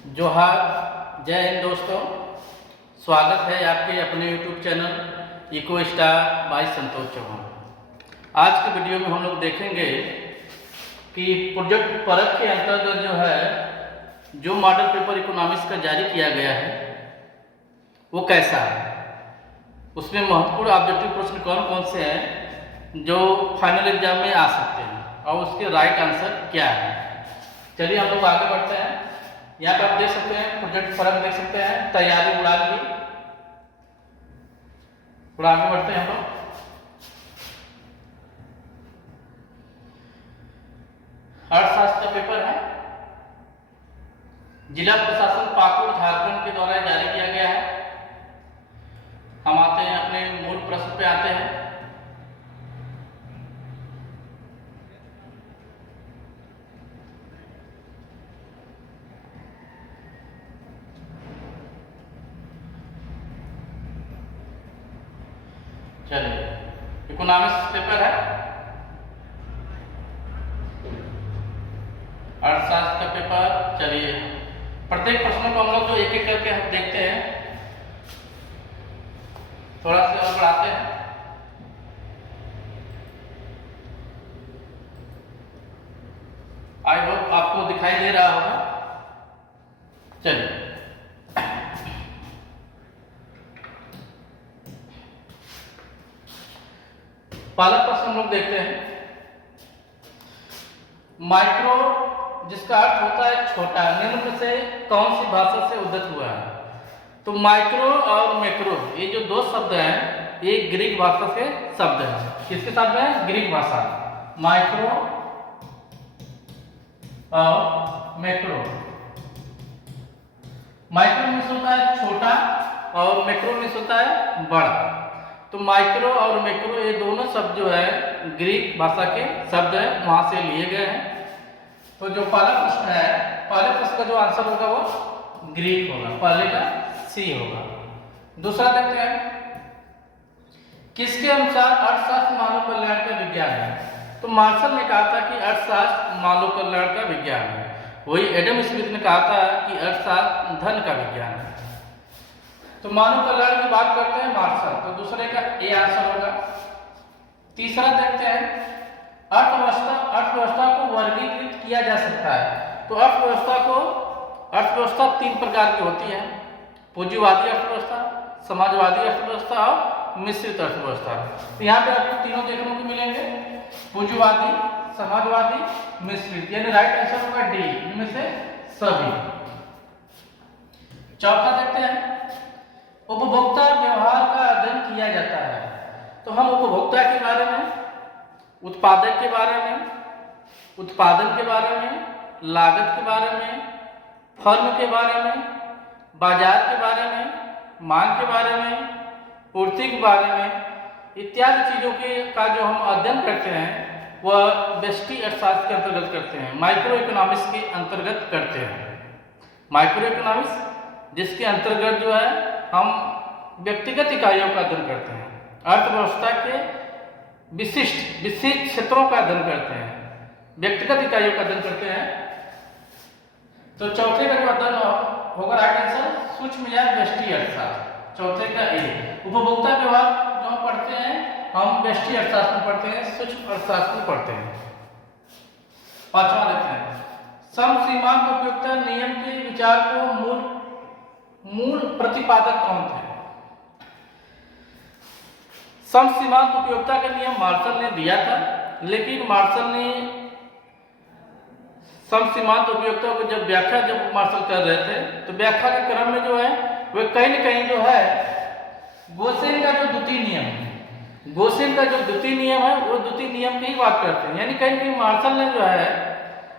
जोहार, जय हिंद दोस्तों। स्वागत है आपके अपने YouTube channel Eco Star by Santosh Chauhan. आज के वीडियो में हम लोग देखेंगे कि प्रोजेक्ट परख के अंतर्गत जो है जो मॉडल पेपर इकोनॉमिक्स का जारी किया गया है वो कैसा है, उसमें महत्वपूर्ण ऑब्जेक्टिव प्रश्न कौन कौन से हैं जो फाइनल एग्जाम में आ सकते हैं और उसके राइट आंसर क्या है। चलिए हम लोग आगे बढ़ते हैं। यहाँ पर आप देख सकते हैं प्रोजेक्ट फर्क देख सकते हैं, तैयारी उड़ान की। थोड़ा आगे बढ़ते हैं हम लोग। अर्थशास्त्र का पेपर है, जिला प्रशासन पाकुड़ झारखंड के द्वारा जारी किया गया है। हम आते हैं अपने मूल प्रश्न पे आते हैं। चलिए, इकोनॉमिक्स पेपर है, अर्थशास्त्र का पेपर। चलिए प्रत्येक प्रश्नों को हम लोग जो एक एक करके हम देखते हैं, थोड़ा सा और बढ़ाते हैं। आई होप आपको दिखाई दे रहा होगा। चलिए पहला प्रश्न हम लोग देखते हैं। माइक्रो जिसका अर्थ होता है छोटा, निम्न में से कौन सी भाषा से उद्धृत हुआ है? तो माइक्रो और मैक्रो ये जो दो शब्द हैं ये ग्रीक भाषा से शब्द है। किसके शब्द हैं? ग्रीक भाषा। माइक्रो और मैक्रो। माइक्रो में होता है छोटा और मैक्रो में होता है बड़ा। तो माइक्रो और मैक्रो ये दोनों शब्द जो है ग्रीक भाषा के शब्द है, वहां से लिए गए हैं। तो जो पहला प्रश्न है, पहले प्रश्न का जो आंसर होगा वो ग्रीक होगा, पहले का सी होगा। दूसरा देखते हैं, किसके अनुसार अर्थशास्त्र मानव कल्याण का विज्ञान है? तो मार्शल ने कहा था कि अर्थशास्त्र मानव कल्याण का विज्ञान है। वही एडम स्मिथ ने कहा था कि अर्थशास्त्र धन का विज्ञान है। तो मानव कल्याण की बात करते हैं मार्शल, तो दूसरे का ए आंसर होगा। तीसरा देखते हैं, अर्थव्यवस्था को वर्गीकृत किया जा सकता है। तो अर्थव्यवस्था तीन प्रकार की होती है, पूंजीवादी अर्थव्यवस्था, समाजवादी अर्थव्यवस्था और मिश्रित अर्थव्यवस्था। तो यहाँ पे आपको तीनों देखने को मिलेंगे, पूंजीवादी, समाजवादी, मिश्रित, यानी राइट आंसर होगा डी, इनमें से सभी। चौथा देखते हैं, उपभोक्ता व्यवहार का अध्ययन किया जाता है। तो हम उपभोक्ता के बारे में, उत्पादक के बारे में, उत्पादन के बारे में, लागत के बारे में, फर्म के बारे में, बाजार के बारे में, मांग के बारे में, पूर्ति के बारे में इत्यादि चीज़ों के का जो हम अध्ययन करते हैं वह व्यष्टि अर्थशास्त्र के अंतर्गत करते हैं, माइक्रो इकोनॉमिक्स के अंतर्गत करते हैं। माइक्रो इकोनॉमिक्स जिसके अंतर्गत जो है हम व्यक्तिगत इकाइयों का अध्ययन करते हैं, अर्थव्यवस्था के विशिष्ट क्षेत्रों का अध्ययन करते हैं, व्यक्तिगत इकाइयों का अध्ययन करते हैं। तो चौथे का जो अध्ययन होगा राइट आंसर सूक्ष्म या व्यष्टि अर्थशास्त्र, चौथे का ए। उपभोक्ता व्यवहार जो हम पढ़ते हैं हम व्यष्टि अर्थशास्त्र में पढ़ते हैं, सूक्ष्म अर्थशास्त्र में पढ़ते हैं। पांचवा देखते हैं, समसीमांत उपयोगिता नियम के विचार को मूल प्रतिपादक कौन थे? समसीमांत उपयोगिता का नियम मार्शल ने दिया था, लेकिन मार्शल ने समसीमांत उपयोगिता को जब मार्शल कर रहे थे तो व्याख्या के क्रम में जो है वह कहीं न कहीं जो है गोसेन का जो द्वितीय नियम है, गोसेन का जो द्वितीय नियम है वो द्वितीय नियम की ही बात करते हैं। यानी कहीं न कहीं मार्शल ने जो है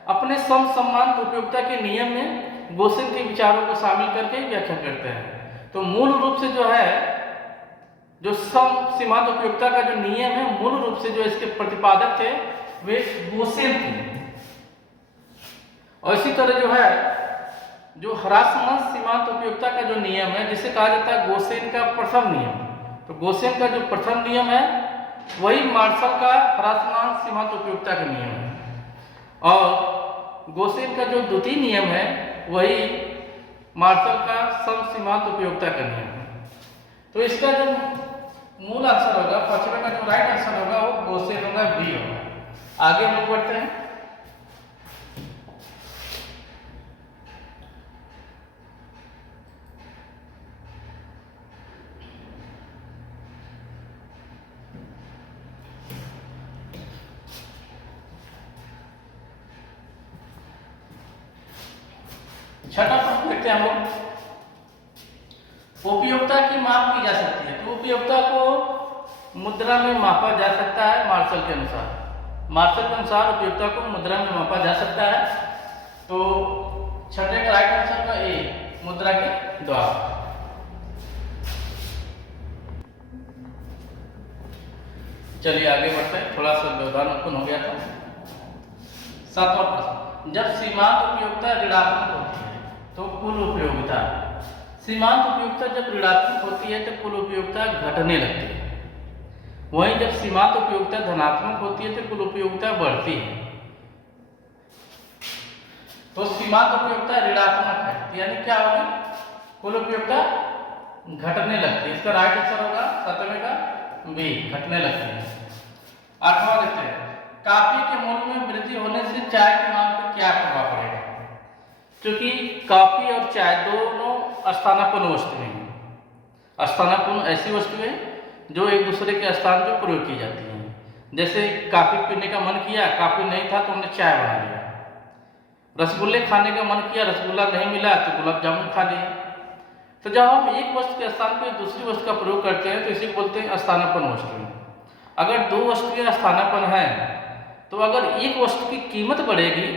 अपने समसीमांत उपयोगिता के नियम में गोसेन के विचारों को शामिल करके ही व्याख्या करते हैं। तो मूल रूप से जो है जो समसीमांत उपयोगिता का जो नियम है मूल रूप से जो इसके प्रतिपादक थे वे गोसेन थे। और इसी तरह जो है जो ह्रासमान सीमांत उपयोगिता का जो नियम है जिसे कहा जाता है गोसेन का प्रथम नियम, तो गोसेन का जो प्रथम नियम है वही मार्शल का ह्रासमान सीमांत उपयोगिता का नियम है। और गोसेन का जो द्वितीय नियम है वही मार्शल का समसीमांत उपयोगिता का नियम है। तो इसका जो मूल आंसर होगा, पचवे का जो राइट आंसर होगा वो क्वेश्चन होगा बी होगा। आगे हम लोग बढ़ते हैं। छठा प्रश्न देखते हैं हम लोग। उपयोगिता की माप की जा सकती है। तो उपयोगिता को मुद्रा में मापा जा सकता है मार्शल के अनुसार। मार्शल के अनुसार उपयोगिता को मुद्रा में मापा जा सकता है। तो छठे का राइट आंसर का ए, मुद्रा के द्वारा। चलिए आगे बढ़ते हैं, थोड़ा सा व्यवधान उत्पन्न हो गया था। सातवां प्रश्न, जब सीमांत उपयोगिता ऋणात्मक होती है तो कुल उपयोगिता, सीमांत उपयोगिता जब ऋणात्मक होती है तो कुल उपयोगिता घटने लगती है। वहीं जब सीमांत उपयोगिता धनात्मक होती है तो कुल उपयोगिता बढ़ती है। तो सीमांत उपयोगिता ऋणात्मक है, यानी क्या होगी, कुल उपयोगिता घटने लगती है। इसका राइट आंसर होगा सातवें का बी, घटने लगती है। आठवां देखते हैं, कॉफी के मूल्य में वृद्धि होने से चाय की मांग पर क्या प्रभाव पड़ेगा। क्योंकि कॉफी और चाय दोनों स्थानापन्न वस्तुएं हैं। स्थानापन्न ऐसी वस्तुएं जो एक दूसरे के स्थान पर प्रयोग की जाती हैं। जैसे कॉफी पीने का मन किया, कॉफी नहीं था तो हमने चाय बना लिया। रसगुल्ले खाने का मन किया, रसगुल्ला नहीं मिला तो गुलाब जामुन खा लिए। तो जब हम एक वस्तु के स्थान पर दूसरी वस्तु का प्रयोग करते हैं तो इसे बोलते हैं स्थानापन्न वस्तुएं। अगर दो वस्तुएं स्थानापन्न हैं तो अगर एक वस्तु की कीमत बढ़ेगी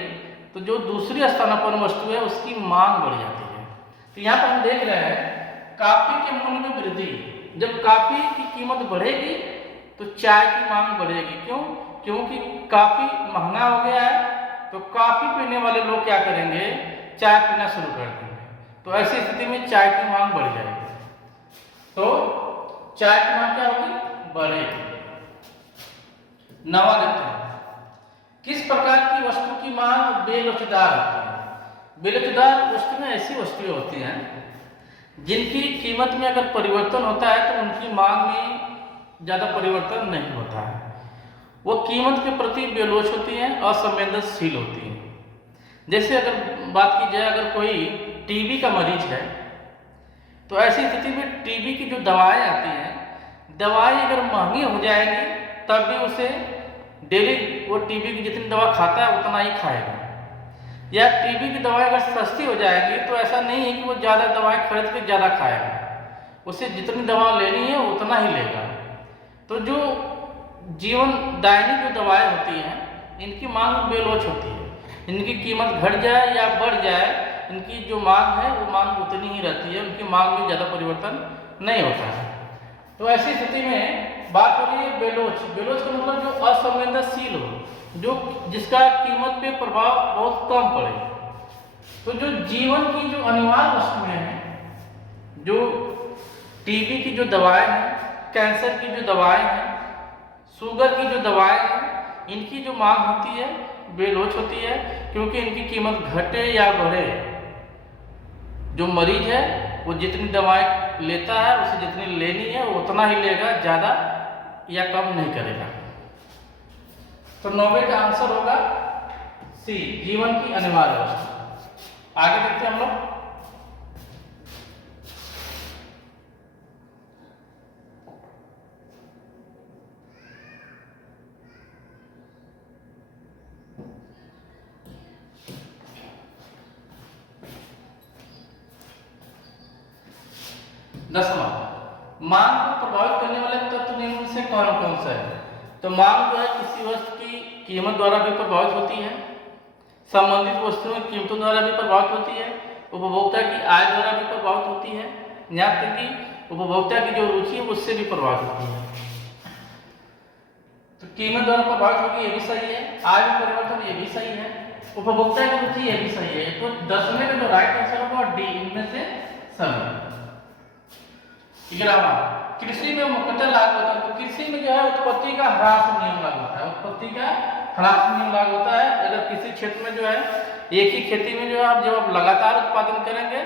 तो जो दूसरी स्थानापन्न वस्तु है उसकी मांग बढ़ जाती है। तो यहाँ पर हम देख रहे हैं कॉफी के मूल्य में वृद्धि, जब कॉफी की कीमत बढ़ेगी तो चाय की मांग बढ़ेगी। क्यों? क्योंकि कॉफी महंगा हो गया है तो कॉफी पीने वाले लोग क्या करेंगे, चाय पीना शुरू कर देंगे। तो ऐसी स्थिति में चाय की मांग बढ़ जाएगी। तो चाय की मांग क्या होगी, बढ़ेगी। नवा देखते हैं, किस प्रकार की वस्तु की मांग बेलोचदार होती है। बेलोचदार वस्तुएं ऐसी वस्तुएं होती हैं जिनकी कीमत में अगर परिवर्तन होता है तो उनकी मांग में ज़्यादा परिवर्तन नहीं होता है। वो कीमत के प्रति बेलोच होती हैं, असंवेदनशील होती हैं। जैसे अगर बात की जाए, अगर कोई टीबी का मरीज है तो ऐसी स्थिति में टीबी की जो दवाएं आती हैं, दवाएं अगर महंगी हो जाएगी तब भी उसे डेली वो टीबी की जितनी दवा खाता है उतना ही खाएगा। या टीबी की दवाई अगर सस्ती हो जाएगी तो ऐसा नहीं है कि वो ज़्यादा दवाएं खरीद के ज़्यादा खाएगा, उसे जितनी दवा लेनी है उतना ही लेगा। तो जो जीवन दायनी जो दवाएं होती हैं इनकी मांग बेलोच होती है। इनकी कीमत घट जाए या बढ़ जाए, इनकी जो मांग है वो मांग उतनी ही रहती है, उनकी मांग में ज़्यादा परिवर्तन नहीं होता है। तो ऐसी स्थिति में बात हो रही है बेलोच। बेलोच का मतलब जो असंवेदनशील हो, जो जिसका कीमत पे प्रभाव बहुत कम पड़े। तो जो जीवन की जो अनिवार्य वस्तुएं हैं, जो टीबी की जो दवाएं हैं, कैंसर की जो दवाएं हैं, शुगर की जो दवाएं हैं, इनकी जो मांग होती है बेलोच होती है। क्योंकि इनकी कीमत घटे या बढ़े, जो मरीज है वो जितनी दवाएं लेता है उसे जितनी लेनी है वो उतना ही लेगा, ज़्यादा या कम नहीं करेगा। तो 9वें का आंसर होगा सी, जीवन की अनिवार्य वस्तु। आगे देखते हैं हम लोग। दसवां, मांग को प्रभावित करने वाले तत्व निम्न से कौन कौन सा है। तो मांग जो है किसी वस्तु की कीमत द्वारा भी प्रभावित होती है, संबंधित वस्तुओं की कीमतों द्वारा भी प्रभावित होती है, उपभोक्ता की आय द्वारा भी प्रभावित होती है, यहाँ तक कि उपभोक्ता की जो रुचि है उससे भी प्रभावित होती है। तो कीमत द्वारा प्रभावित होगी, ये भी सही है। आय में परिवर्तन, ये भी सही है। उपभोक्ता की रुचि, ये भी सही है। तो 10वें का जो राइट आंसर होगा डी, इनमें से सभी। 11वां, कृषि में मुख्यतः लागू होता है। तो कृषि में जो है उत्पत्ति का ह्रास नियम लागू होता है। उत्पत्ति का ह्रास नियम लागू होता है। अगर किसी क्षेत्र में जो है एक ही खेती में जो है आप जब आप लगातार उत्पादन करेंगे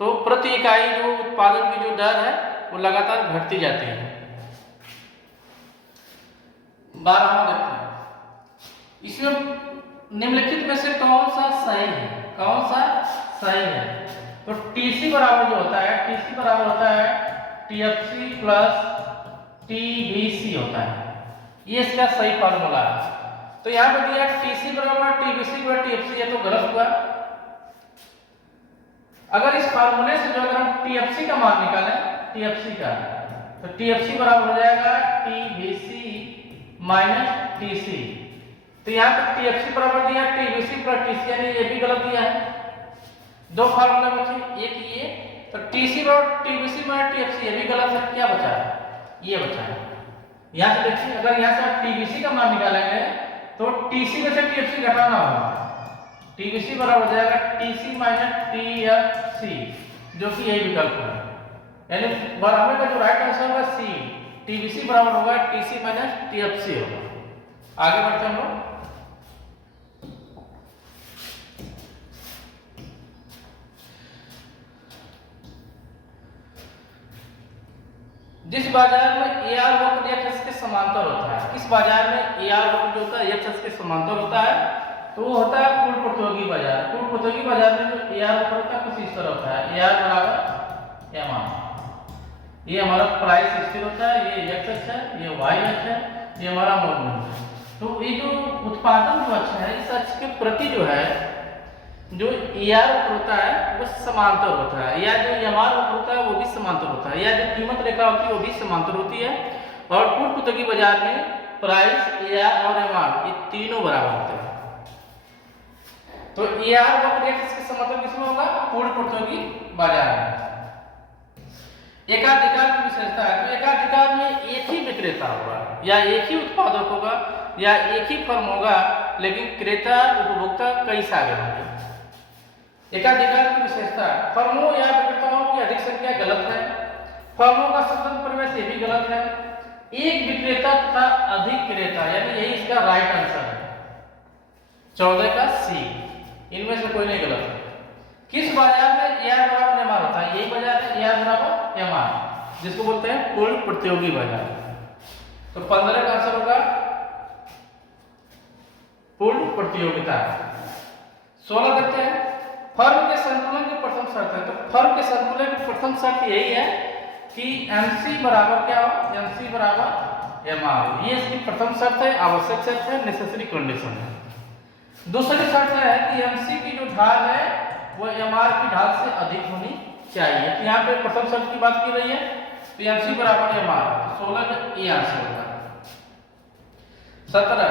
तो प्रति इकाई जो उत्पादन की जो दर है वो लगातार घटती जाती है। 12वां देखते हैं, इसमें निम्नलिखित में से कौन सा सही है, कौन सा सही है। तो टीसी बराबर जो होता है, टीसी बराबर होता है टीएफसी प्लस टीबीसी होता है, ये इसका सही फार्मूला है। तो यहां पे दिया टीसी बराबर टीबीसी प्लस टीएफसी, ये तो गलत हुआ। अगर इस फार्मूले से जो अगर हम टीएफसी का मान निकालें, टीएफसी का, तो टीएफसी बराबर हो जाएगा टीबीसी माइनस टीसी। तो यहाँ पे टीएफसी बराबर दिया टीबीसी प्लस टीसी, यानी ये भी गलत दिया है। दो फार्मूला बचे, एक ये, तो टीसी बराबर टीबीसी माइनस टीएफसी, ये भी गलत है। क्या बचा है, ये बचा है। यहाँ से देखिए, अगर यहाँ से आप टीबीसी का मान निकालेंगे तो टीसी में से टीएफसी घटाना होगा, टीबीसी बराबर हो जाएगा टीसी माइनस टीएफसी, जो कि यही विकल्प है। यानी बराबर का जो राइट आंसर होगा सी, टीबीसी बराबर होगा टीसी माइनस टीएफसी होगा। आगे बढ़ते हैं हम लोग। जिस बाजार में एआर वक्र एक्स के समांतर होता है, किस बाजार में एआर वक्र जो होता है एक्स के समांतर होता है, तो वो होता है पूर्ण प्रतियोगी बाजार। पूर्ण प्रतियोगी बाजार में जो एआर वक्र होता है कुछ इस तरह होता है, एआर बराबर एमआर। ये हमारा प्राइस स्थिर होता है, ये एक्स अक्ष है, ये वाई अक्ष है, ये हमारा मूल्य है। तो ये जो उत्पादन जो अक्ष है, इस अक्ष के प्रति जो है जो एआर वक्र होता है वो समांतर होता है, या जो एमआर वक्र होता है वो भी समांतर होता है, या जो कीमत रेखा होती है वो भी समांतर होती है। और पूर्ण प्रतियोगी बाजार में प्राइस, एआर और एमआर ये तीनों बराबर होते हैं। तो एआर वक्र एक्स के समांतर किसमें होगा, पूर्ण प्रतियोगी बाजार में। एकाधिकार की विशेषता है, तो एकाधिकार में एक ही विक्रेता होगा, या एक ही उत्पादक होगा, या एक ही फर्म होगा, लेकिन क्रेता उपभोक्ता कई सारे होंगे। एकाधिकार की विशेषता, फर्मों या विक्रेताओं की अधिक संख्या गलत है, फर्मों का स्वतंत्र प्रवेश ये भी गलत है, एक विक्रेता तथा अधिक क्रेता, यानी यही इसका राइट आंसर है 14 का सी, इनमें से कोई नहीं गलत है। किस बाजार में एआर बराबर एमआर होता है, यही बाजार है एआर बराबर एमआर, जिसको बोलते हैं पूर्ण प्रतियोगी बाजार। तो 15 का आंसर होगा पूर्ण प्रतियोगिता। 16 देखते हैं, फर्म के संतुलन की प्रथम शर्त है। तो फर्म के संतुलन की प्रथम शर्त यही है कि एमसी बराबर क्या हो, एमसी बराबर एमआर, ये इसकी प्रथम शर्त है, आवश्यक शर्त है, नेसेसरी कंडीशन है। दूसरी शर्त है कि एमसी की जो ढाल है वो एमआर की ढाल से अधिक होनी चाहिए। तो यहाँ पे प्रथम शर्त की बात की रही है, तो एमसी बराबर एमआर, 16 का ये आंसर होगा। 17,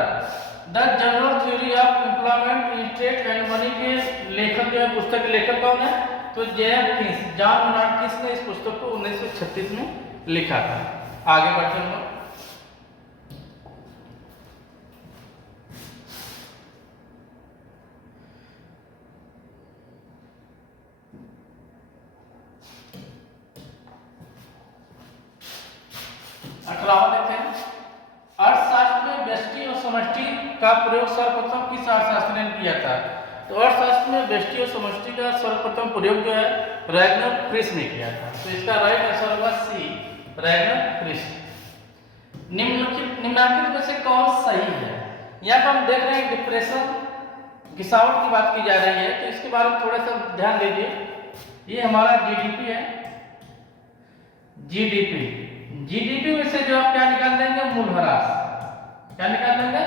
the general theory of employment state and money के लेखक जो है, पुस्तक के लेखक कौन है, तो जेएफ किस, जॉन मेनार्ड किस ने इस पुस्तक को 1936 में लिखा था। आगे बढ़ते हैं हम। 18वां देखते हैं, अर्थशास्त्र में व्यष्टि और समष्टि का प्रयोग सर्वप्रथम किस अर्थशास्त्री ने किया था। तो अर्थशास्त्र में व्यष्टि और समष्टि का सर्वप्रथम प्रयोग जो है रैगनर फ्रिश ने किया था। तो इसका राइट आंसर होगा सी, रैगनर फ्रिश। निम्नलिखित में से कौन सही है। यहाँ पर हम देख रहे हैं डिप्रेशन, गिरावट की बात की जा रही है, तो इसके बारे में थोड़ा सा ध्यान दीजिए। ये हमारा जीडीपी है, जीडीपी, जीडीपी में से जो आप क्या निकाल देंगे, मूलह्रास। क्या निकाल देंगे,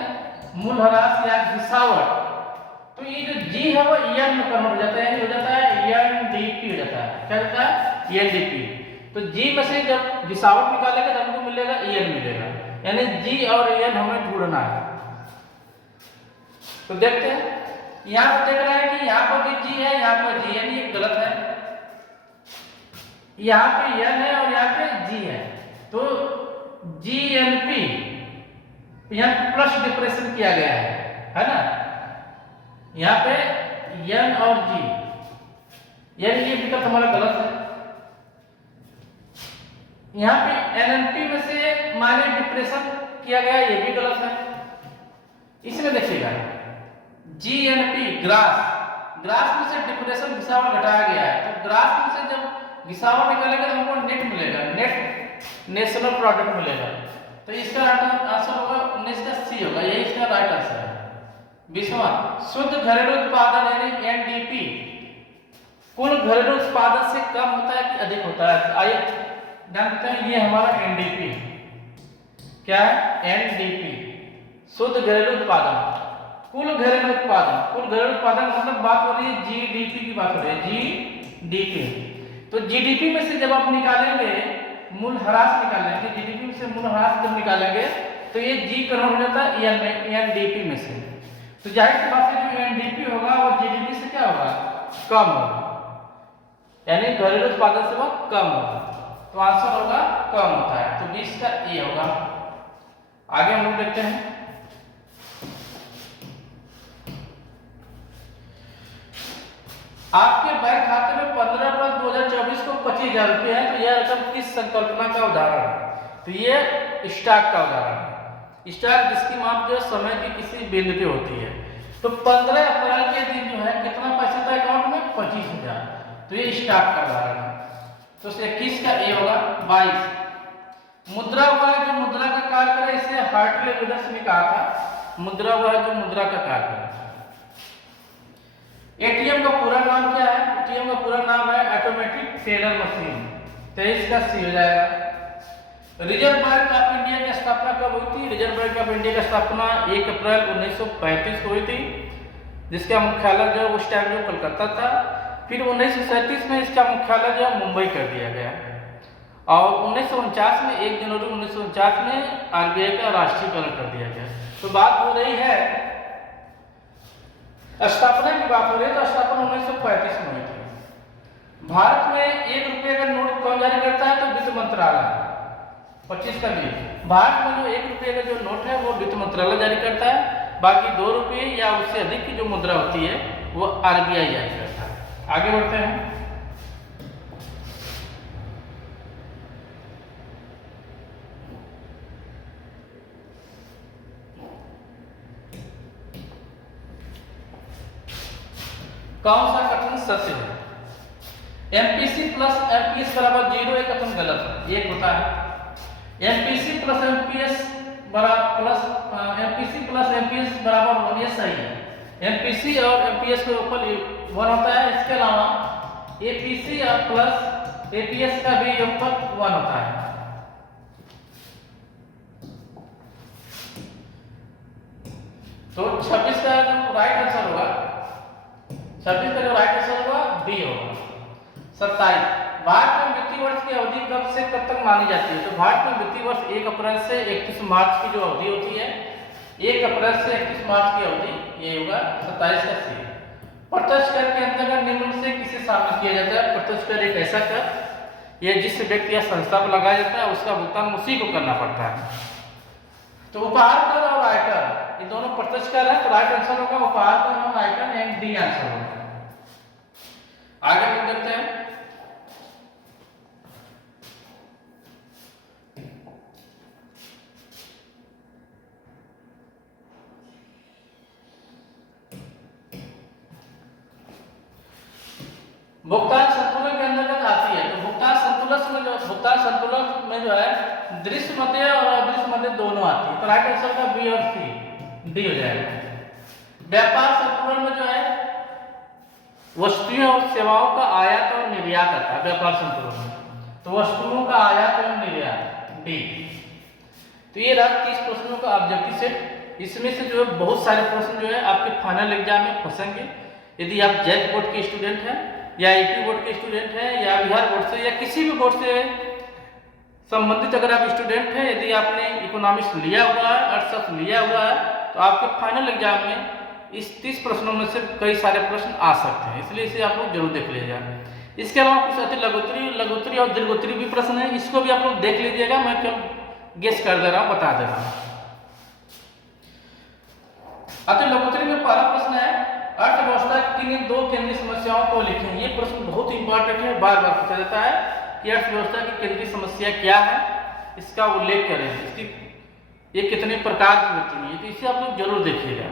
मूलह्रास या घिसावट। तो ये जो जी है वो ईएन में कन्वर्ट हो जाता है, हो जाता है ईएनडीपी हो जाता है। क्या होता है, ईएनडीपी। तो जी में से जब घिसावट निकालेंगे तो हमको मिलेगा ईएन मिलेगा, यानी जी और ईएन हमें ढूंढना है। तो देखते हैं, यहाँ पर देख रहे हैं कि यहाँ पर भी जी है, यहाँ पर जी, यानी ये गलत है। यहाँ पे एन है और यहाँ पे जी है, तो जीएनपी यहाँ प्लस डिप्रेशन किया गया है ना। यहाँ पे एन और जी, यानी ये विकल्प हमारा गलत है। यहाँ पे एनएनपी में से माइनस डिप्रेशन किया गया, ये भी गलत है। इसमें देखिएगा जीएनपी ग्रास, ग्रास में से डिप्रेशन घिसावा घटाया गया है, तो ग्रास में से जब घिसावा निकलेगा तो हमको नेट मिलेगा, नेट नेशनल प्रोडक्ट मिलेगा। तो इसका आंसर होगा 19 का सी होगा, यही इसका राइट आंसर है। 20वां, शुद्ध घरेलू उत्पादन यानी एनडीपी कुल घरेलू उत्पादन से कम होता है कि अधिक होता है? आइए जानते हैं, ये हमारा एनडीपी क्या है? एनडीपी शुद्ध घरेलू उत्पादन। कुल घरेलू उत्पादन, कुल घरेलू उत्पादन मतलब बात हो रही है जीडीपी की बात हो रही है, जीडीपी। तो जीडीपी में से जब आप निकालेंगे मूलह्रास निकालेंगे, जीडीपी में से मूलह्रास जब निकालेंगे तो ये जी कन्वर्ट हो जाता है एनडीपी में से। तो जाहिर सी बात है जो एनडीपी होगा वो जीडीपी से क्या होगा? कम होगा, यानी घरेलू उत्पादन से वो कम होगा। तो आंसर होगा कम होता है, तो 20 का ए होगा। आगे हम लोग देखते हैं, आपके बैंक खाते में 15 अप्रैल 2024 को 25,000 रुपये है, तो यह रकम किस संकल्पना का उदाहरण है? तो ये स्टॉक का उदाहरण है। स्टॉक जिसकी माप जो समय की किसी बिंदु पे होती है। तो 15 अप्रैल के दिन जो है कितना पैसा था अकाउंट में? 25,000, तो ये स्टॉक का उदाहरण है। तो 21 का ए होगा। 22, मुद्रा वह जो मुद्रा का कार्य करे, इसे हार्टले विदर्स ने कहा था, मुद्रा वह जो मुद्रा का कार्य करे। एटीएम का पूरा नाम क्या है? एटीएम का पूरा नाम है ऑटोमेटिक टेलर मशीन, 23 का सी हो जाएगा। रिजर्व बैंक ऑफ इंडिया की स्थापना कब हुई थी? रिजर्व बैंक ऑफ इंडिया की स्थापना 1 अप्रैल 1935 को हुई थी, जिसका मुख्यालय जो उस टाइम जो कलकत्ता था। फिर 1937 में इसका मुख्यालय जो मुंबई कर दिया गया, और 1949 में 1 जनवरी 1949 में आरबीआई का राष्ट्रीयकरण कर दिया गया। तो बात हो रही है स्थापना की बात हो रही है, तो स्थापना 1935 में हुई थी। भारत में 1 रुपये का नोट कौन जारी करता है? तो वित्त मंत्रालय। 25 का भी, भारत में जो 1 रुपये का जो नोट है वो वित्त मंत्रालय जारी करता है, बाकी 2 रुपये या उससे अधिक की जो मुद्रा होती है वो आरबीआई जारी करता है। आगे बढ़ते हैं, कौन सा कथन सत्य है? एमपीसी प्लस एमपीएस बराबर 0 एक कथन गलत है। एक होता है एमपीसी प्लस एमपीएस बराबर 1, ये सही है। एमपीसी और एमपीएस के ऊपर 1 होता है। इसके अलावा एपीसी और प्लस एपीएस का भी ऊपर 1 होता है। तो 26 का जो राइट आंसर होगा, 26 का जो राइट आंसर होगा बी होगा। 27, भारत में वित्तीय वर्ष की अवधि कब से कब तक मानी जाती है? तो भारत में वित्तीय वर्ष 1 अप्रैल से 31 मार्च की जो अवधि होती है, 1 अप्रैल से 31 मार्च की अवधि, ये होगा 27 का सी। प्रत्यक्ष कर के अंतर्गत निम्न से किसे शामिल किया जाता है? प्रत्यक्ष कर एक ऐसा कर यह जिस व्यक्ति या संस्था पर लगाया जाता है, उसका भुगतान उसी को करना पड़ता है। तो उपहार कर और आयकर ये दोनों प्रत्यक्ष कर है, तो राइट आंसर होगा उपहार कर और आयकर, एंड डी आंसर होगा। आगे हम देखते हैं, भुगतान संतुलन के अंतर्गत आती है। तो भुगतान संतुलन में जो है दृश्य मध्य और अदृश्य मध्य दोनों आती है। तो राइट आंसर का बी और सी, डी हो जाएगा। व्यापार संतुलन में जो है वस्तुओं और सेवाओं का आयात और निर्यात आता है व्यापार संतुलन में। तो वस्तुओं का आयात और निर्यात, डी। तो ये रहा 30 प्रश्नों का ऑब्जेक्टिव सेट। इसमें से जो है बहुत सारे प्रश्न जो है आपके फाइनल एग्जाम में फंसेंगे। यदि आप जैक बोर्ड के स्टूडेंट हैं या यूपी बोर्ड के स्टूडेंट हैं या बिहार बोर्ड से या किसी भी बोर्ड से संबंधित अगर आप स्टूडेंट हैं, यदि आपने इकोनॉमिक्स लिया हुआ है, अर्थशास्त्र लिया हुआ है, तो आपके फाइनल एग्जाम में इस 30 प्रश्नों में से कई सारे प्रश्न आ सकते हैं, इसलिए इसे आप लोग जरूर देख लीजिएगा। इसके अलावा कुछ अति लघुत्तरी और दीर्घोत्तरी भी प्रश्न है, इसको भी आप लोग देख लीजिएगा। मैं क्यों गेस कर दे रहा हूँ, बता दे रहा हूँ। अति लघुत्तरी में पहला प्रश्न है अर्थव्यवस्था की किन 2 केंद्रीय समस्याओं को लिखें। ये प्रश्न बहुत इंपॉर्टेंट है, बार बार पूछा जाता है कि अर्थव्यवस्था की केंद्रीय समस्या क्या है, इसका उल्लेख करें, इसकी ये कितने प्रकार की होती है, तो इसे आप लोग जरूर देखिएगा।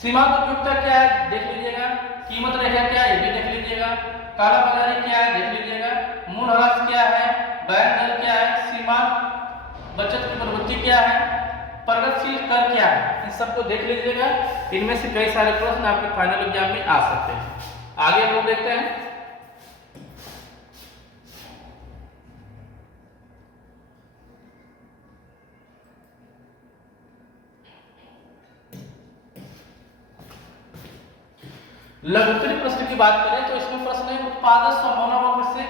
सीमांत उपयोगिता क्या है, देख लीजिएगा। कीमत रेखा क्या है ये भी देख लीजिएगा, काला बाजारी क्या है देख लीजिएगा, मूल्यह्रास क्या है, बैंक दर क्या है, सीमांत बचत की प्रवृत्ति क्या है, प्रगतिशील कर क्या है, इन सबको देख लीजिएगा। इनमें से कई सारे प्रश्न आपके फाइनल एग्जाम में आ सकते हैं। आगे हम लोग देखते हैं। लघुत्तरी प्रश्न की बात करें तो इसमें प्रश्न है उत्पादक संभावना वर्ग से